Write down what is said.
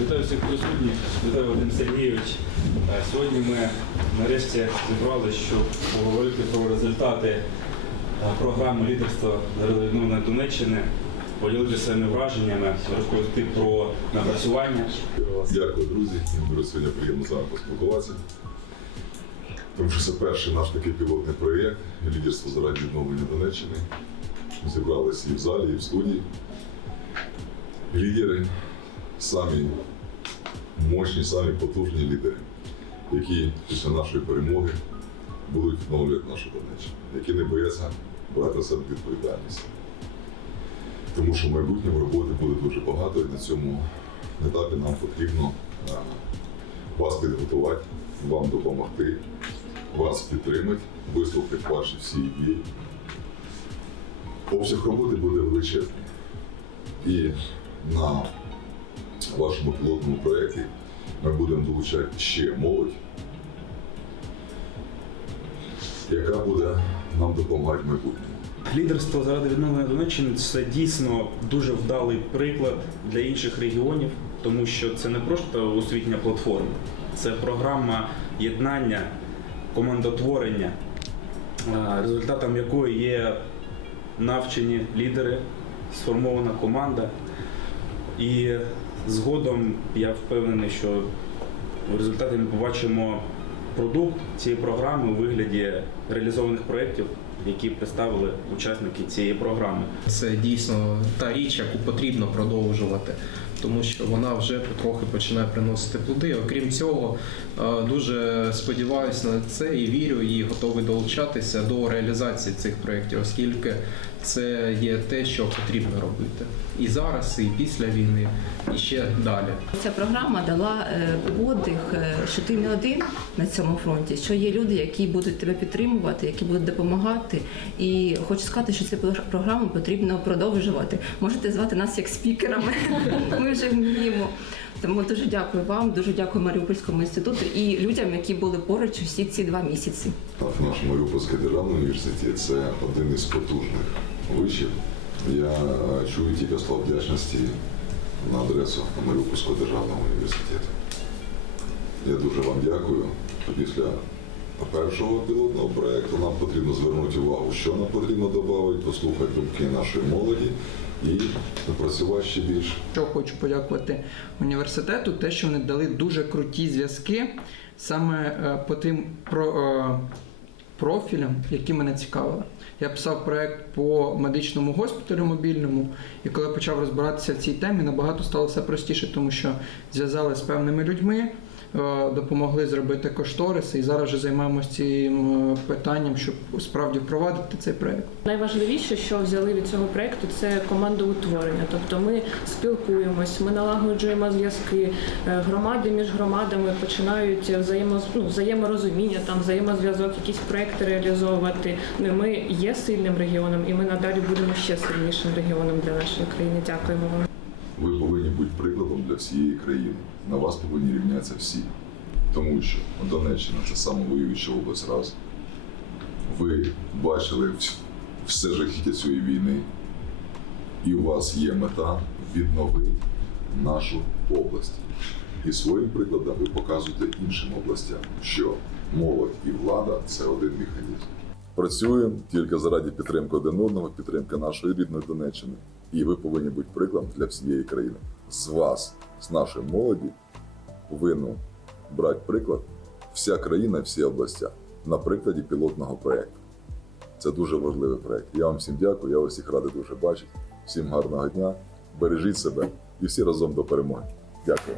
Вітаю всіх присутніх, вітаю Вадим Сергійович. Е, Сьогодні ми нарешті зібралися, щоб поговорити про результати е, програми лідерства відновленої Донеччини, поділитися своїми враженнями, розповісти про напрацювання. Дякую, друзі. Дуже сьогодні приємно з вами поспілкуватися. Тому що це перший наш такий пілотний проєкт лідерство заради відновлення Донеччини. Ми зібралися і в залі, і в студії. Лідери самі мощні, самі потужні лідери, які після нашої перемоги будуть відновлювати нашу Донеччину, які не бояться брати себе відповідальність. Тому що в майбутньому роботи буде дуже багато, і на цьому етапі нам потрібно е, вас підготувати, вам допомогти, вас підтримати, вислухати ваші всі ідеї. Обсяг роботи буде величезний. І на вашому пілотному проєкті ми будемо долучати ще молодь, яка буде нам допомагати в майбутньому. Лідерство заради відновлення Донеччини це дійсно дуже вдалий приклад для інших регіонів, тому що це не просто освітня платформа, це програма єднання, командотворення, е, результатом якої є навчені лідери, сформована команда. І згодом я впевнений, що в результаті ми побачимо продукт цієї програми у вигляді реалізованих проєктів, які представили учасники цієї програми. Це дійсно та річ, яку потрібно продовжувати, тому що вона вже потрохи починає приносити плоди. Окрім цього, е, дуже сподіваюся на це і вірю, і готовий долучатися до реалізації цих проєктів, оскільки це є те, що потрібно робити і зараз, і після війни, і ще далі. Ця програма дала е, подих, е, що ти не один на цьому фронті, що є люди, які будуть тебе підтримувати, які будуть допомагати. І хочу сказати, що цю програму потрібно продовжувати. Можете звати нас як спікерами. Ми вміємо. Тому дуже дякую вам, дуже дякую Маріупольському інституту і людям, які були поруч усі ці два місяці. Наш Маріупольський державний університет це один із потужних вишів. Я е, чую тільки слова вдячності на адресу Маріупольського державного університету. Я дуже вам дякую. Після першого пілотного проєкту нам потрібно звернути увагу, що нам потрібно додати, послухати думки нашої молоді і напрацювати ще більше. Що хочу подякувати університету, те, що вони дали дуже круті зв'язки саме е, по тим про, е, профілям, які мене цікавили. Я писав проект по медичному госпіталю мобільному, і коли почав розбиратися в цій темі, набагато стало все простіше, тому що зв'язали з певними людьми, допомогли зробити кошториси, і зараз вже займаємося цим е, питанням, щоб справді впровадити цей проект. Найважливіше, що взяли від цього проекту, це командоутворення. Тобто ми спілкуємось, ми налагоджуємо зв'язки. Е, Громади між громадами починають взаємо, ну, взаєморозуміння, там взаємозв'язок, якісь проекти реалізовувати. Ну, ми є сильним регіоном, і ми надалі будемо ще сильнішим регіоном для нашої країни. Дякуємо вам. Бути прикладом для всієї країни. На вас повинні рівнятися всі. Тому що Донеччина це самовоююча область раз. Ви бачили все жахіття цієї війни, і у вас є мета відновити нашу область. І своїм прикладом ви показуєте іншим областям, що молодь і влада це один механізм. Працюємо тільки заради підтримки один одного, підтримки нашої рідної Донеччини. І ви повинні бути прикладом для всієї країни. З вас, з нашої молоді, повинно брати приклад вся країна, всі областя на прикладі пілотного проєкту. Це дуже важливий проєкт. Я вам всім дякую, я вас всіх радий дуже бачити. Всім гарного дня, бережіть себе і всі разом до перемоги. Дякую.